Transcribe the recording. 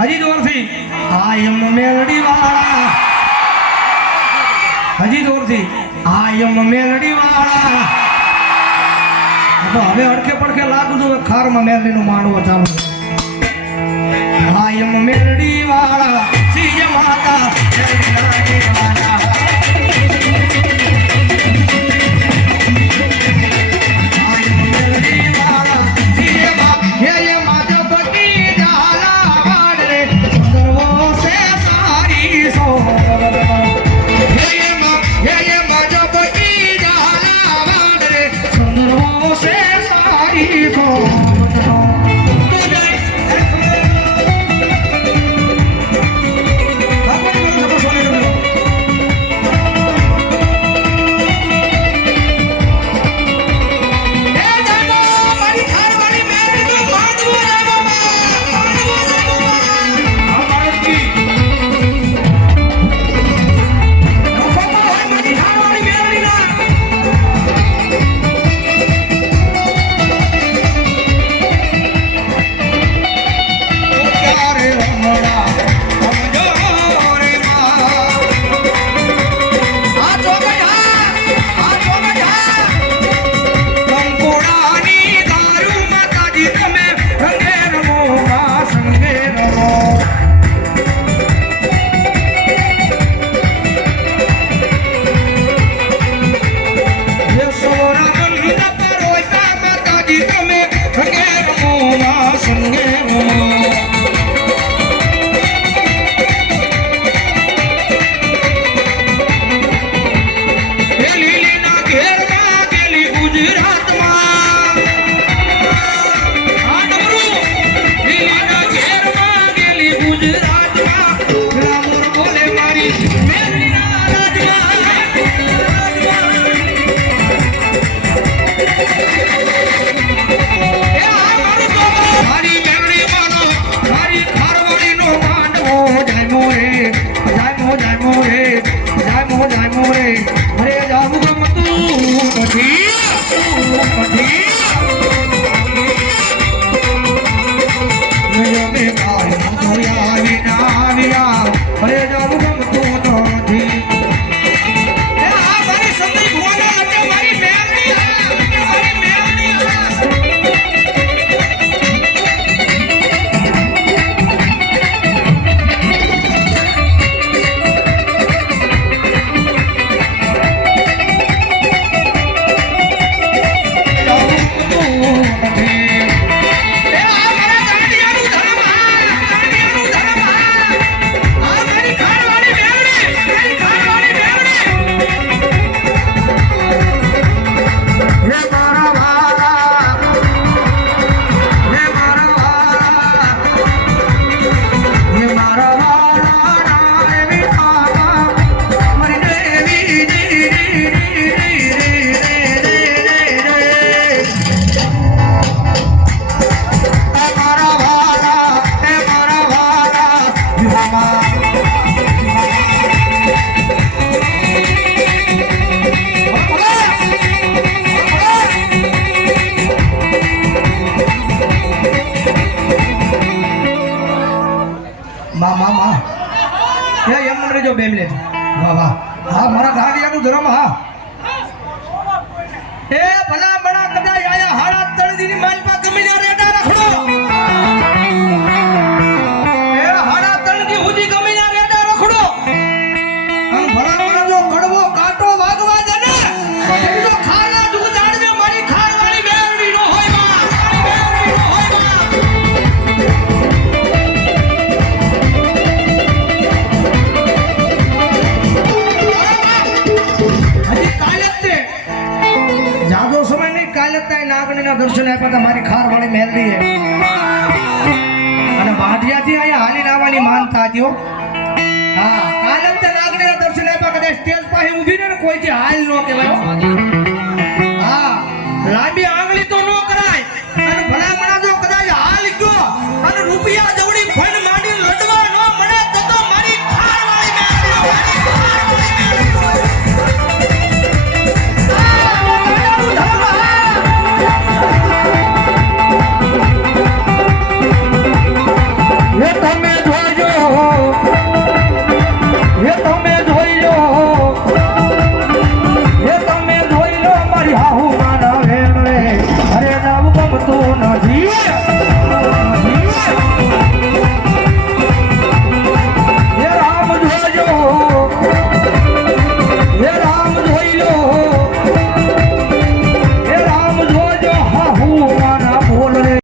હજી જોરથી આયમ મેલડી વાળા. હજી જોરથી આયમ મેલડી વાળા. તો હવે અડકે પડકે લાગુ છું ખારમાં મેલડીનું માંડવો ચાલુ. આયમ મેલડી છે સારી છો. લેવ બેમલેટ વાહ વાહ. હા મારા ગાંડિયાનું ધર્મ હા. એ ભલા બડા કદાય આયા હાડા તળ દીની માલપા કમીના રે. દર્શન આપ્યા હતા મારી ખારવાળી મહેલની અને વાઢિયાથી અહીંયા હાલી લાવવાની માન થયો હા. કાલંત નાગના દર્શન આપ્યા કદાચ સ્ટેજ પાસે ઊભી રહે ને કોઈથી હાલ ન કહેવાય હા. લાંબી